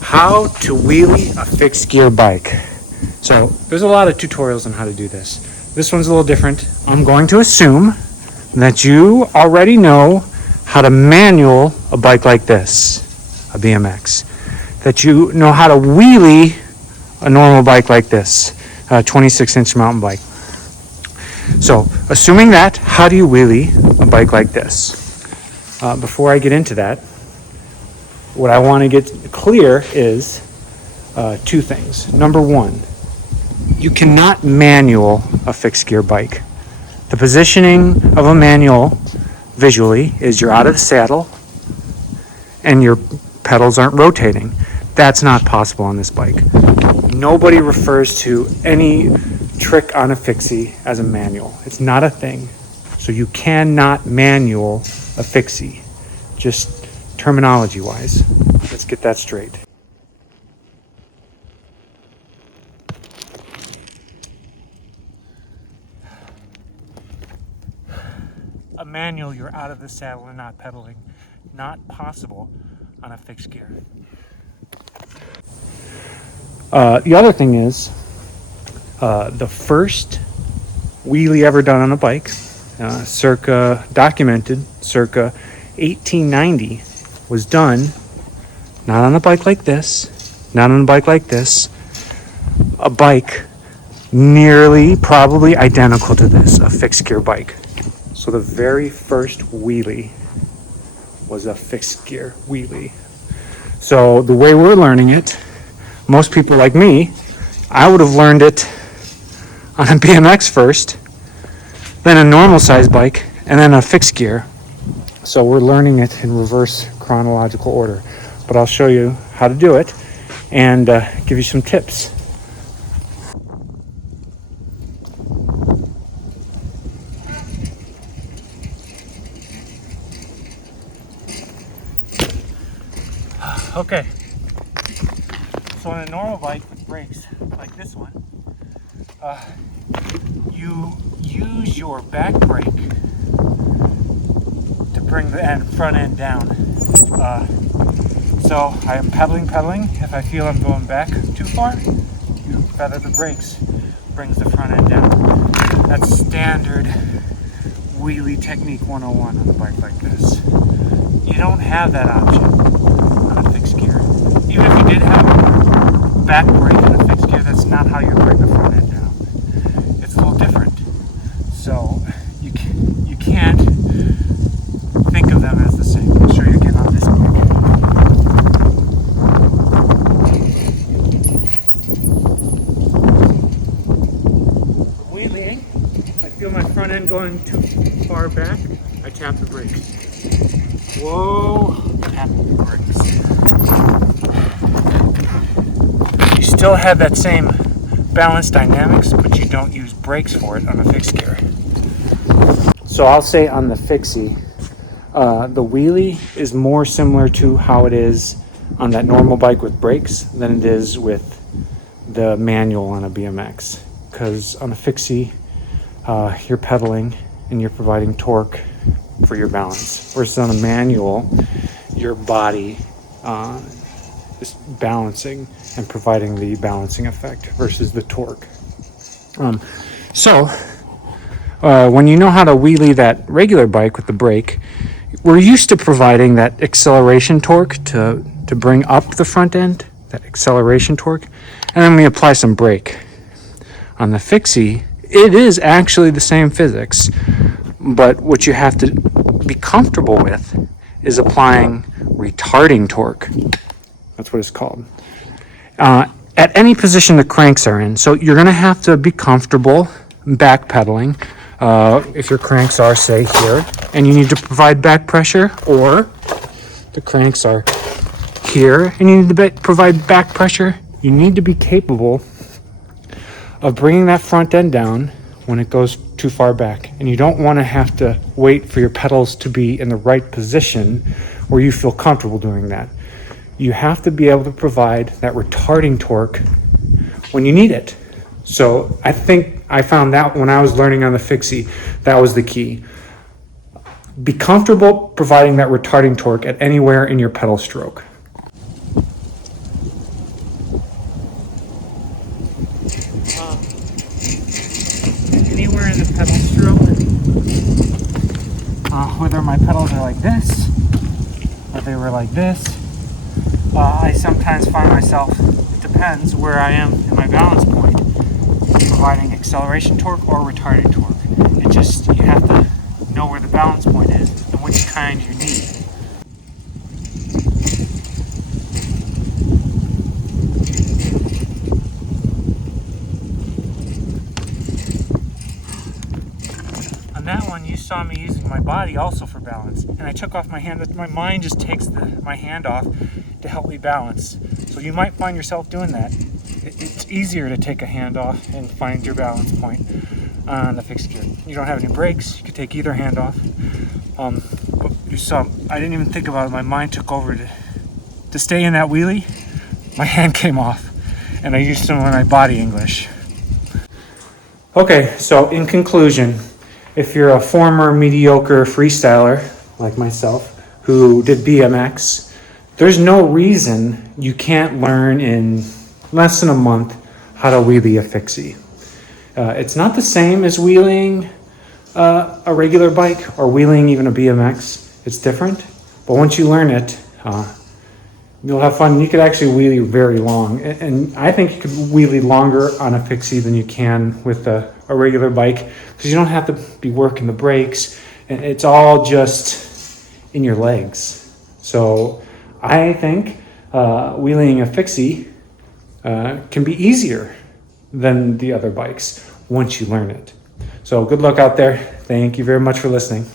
How to wheelie a fixed gear bike. So there's a lot of tutorials on how to do this. This one's a little different. I'm going to assume that you already know how to manual a bike like this, a BMX. That you know how to wheelie a normal bike like this, a 26-inch mountain bike. So assuming that, how do you wheelie a bike like this? Before I get into that, what I want to get clear is two things. Number one, you cannot manual a fixed gear bike. The positioning of a manual visually is you're out of the saddle and your pedals aren't rotating. That's not possible on this bike. Nobody refers to any trick on a fixie as a manual. It's not a thing. So you cannot manual a fixie, just terminology wise. Let's get that straight. A manual, you're out of the saddle and not pedaling. Not possible on a fixed gear. The other thing is, the first wheelie ever done on a bike, documented circa 1890, was done not on a bike like this, not on a bike like this, a bike nearly probably identical to this, a fixed gear bike. So the very first wheelie was a fixed gear wheelie. So the way we're learning it, most people like me, I would have learned it on a BMX first, then a normal size bike, and then a fixed gear. So we're learning it in reverse chronological order. But I'll show you how to do it and give you some tips. Okay, so on a normal bike with brakes like this one, you use your back brake to bring the front end down. So I am pedaling. If I feel I'm going back too far, you feather the brakes, brings the front end down. That's standard wheelie technique 101 on a bike like this. You don't have that option on a fixed gear. Even if you did have a back brake on a fixed gear, that's not how you bring the front end down. It's a little different. So you can't think of them as the same. I'll show you again on this bike. Wheeling, I feel my front end going too far back, I tap the brakes. Whoa, tap the brakes. You still have that same balance dynamics, but you don't use brakes for it on a fixed gear. So I'll say on the fixie, the wheelie is more similar to how it is on that normal bike with brakes than it is with the manual on a BMX. Because on a fixie, you're pedaling and you're providing torque for your balance. Versus on a manual, your body is balancing and providing the balancing effect versus the torque. When you know how to wheelie that regular bike with the brake, we're used to providing that acceleration torque to bring up the front end, that acceleration torque, and then we apply some brake. On the fixie, it is actually the same physics, but what you have to be comfortable with is applying retarding torque. That's what it's called. At any position the cranks are in. So you're going to have to be comfortable backpedaling if your cranks are, say, here, and you need to provide back pressure, or the cranks are here and you need to provide back pressure. You need to be capable of bringing that front end down when it goes too far back. And you don't want to have to wait for your pedals to be in the right position where you feel comfortable doing that. You have to be able to provide that retarding torque when you need it. So I think I found that when I was learning on the fixie, that was the key. Be comfortable providing that retarding torque at anywhere in your pedal stroke. vary the pedal stroke. Whether my pedals are like this, or they were like this. I sometimes find myself, it depends where I am in my balance point, providing acceleration torque or retarding torque. It just, you have to know where the balance point is and which kind you need. On that one, you saw me using my body also for balance, and I took off my hand. My mind just takes my hand off to help me balance. So you might find yourself doing that. It's easier to take a hand off and find your balance point on the fixed gear. You don't have any brakes, you could take either hand off. But you saw, I didn't even think about it. My mind took over to stay in that wheelie. My hand came off, and I used some of my body English. Okay, so in conclusion, if you're a former mediocre freestyler like myself who did BMX, there's no reason you can't learn in less than a month how to wheelie a fixie. It's not the same as wheeling a regular bike or wheeling even a BMX. It's different, but once you learn it, you'll have fun. You could actually wheelie very long, and I think you could wheelie longer on a fixie than you can with a regular bike, because you don't have to be working the brakes, and it's all just in your legs. So I think wheeling a fixie can be easier than the other bikes once you learn it. So good luck out there. Thank you very much for listening.